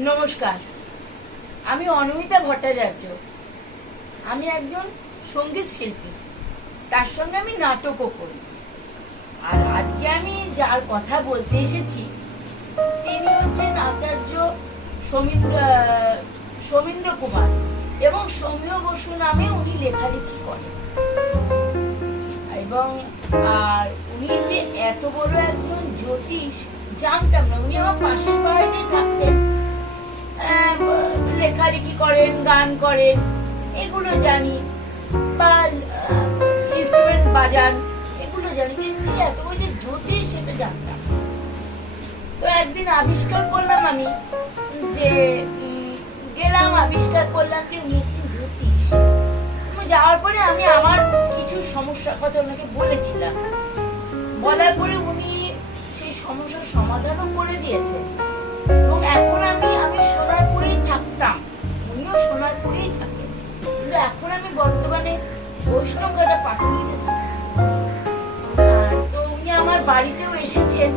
নমস্কার, আমি অনুমিতা ভট্টাচার্য। আমি একজন সঙ্গীত শিল্পী, তার সঙ্গে আমি নাটকও করি। আর আজকে আমি যার কথা বলতে এসেছি তিনি হচ্ছেন আচার্য সমীন্দ্র কুমার, এবং সৌম্য বসু নামে উনি লেখালেখি করেন। এবং আর উনি যে এত বড় একজন জ্যোতিষ জানতাম না। উনি আমার পাশের পাড়াতেই থাকতেন, লেখালেখি করেন, গান করেন, এগুলো জানি, বা ইনস্ট্রুমেন্ট বাজান, এগুলো জানি, কিন্তু এত বড় যে জ্যোতিষ সেটা জানতাম। তো একদিন আবিষ্কার করলাম আমি, যে গেলাম আবিষ্কার করলাম যে উনি একটি জ্যোতিষ। যাওয়ার পরে আমি আমার কিছু সমস্যার কথা ওনাকে বলেছিলাম। বলার পরে উনি সেই সমস্যার সমাধানও করে দিয়েছে। এবং এখন আমি সোনারপুরেই থাকতাম, উনিও সোনারপুরেই থাকেন, কিন্তু এখন আমি বর্তমানে বৈষ্ণবঘাটা পাটুলিতে থাকি। তো উনি আমার বাড়িতেও এসেছেন।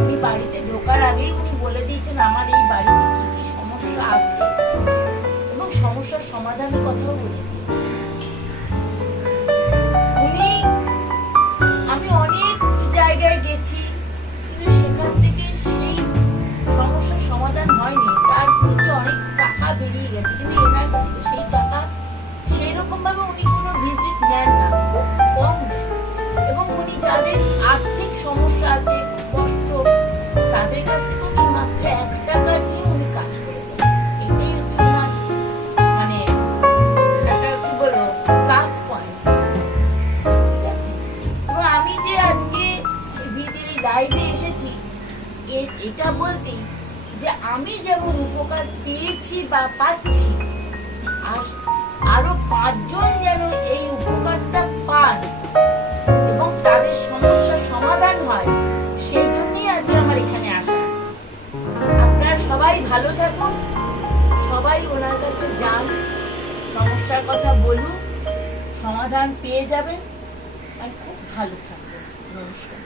উনি বাড়িতে ঢোকার আগেই উনি বলে দিয়েছেন আমার এই বাড়িতে কি কি সমস্যা আছে, এবং সমস্যার সমাধানের কথাও বলে দিয়েছেন। আমি অনেক জায়গায় গেছি, কিন্তু সেখান থেকে সেই সমস্যার সমাধান হয়নি। তার মধ্যে অনেক টাকা বেরিয়ে গেছে, কিন্তু এনার কাছে সেই টাকা সেই রকম ভাবে উনি কোনো ভিজিট নেন না, খুব কম নেন। এবং উনি যাদের আর্থিক সমস্যা আছে, কষ্ট, তাদের কাছ থেকে উনি মাত্র 1 টাকা নিয়ে উনি কাজ করে দেন। এটাই হচ্ছে ওনার মানে একটা কি বলবো প্লাস পয়েন্ট। ঠিক আছে? এবং আমি যে আজকে ভিডিও লাইভে এসেছি এটা বলতেই যে আমি যেমন উপকার পেয়েছি বা পাচ্ছি, আর আরো 5 জন যেন এই উপকারটা পান এবং তাদের সমস্যার সমাধান হয়, সেই জন্যই আজকে আমার এখানে আসা। আপনারা সবাই ভালো থাকুন, সবাই ওনার কাছে যান, সমস্যার কথা বলুন, সমাধান পেয়ে যাবেন, আর খুব ভালো থাকবেন। নমস্কার।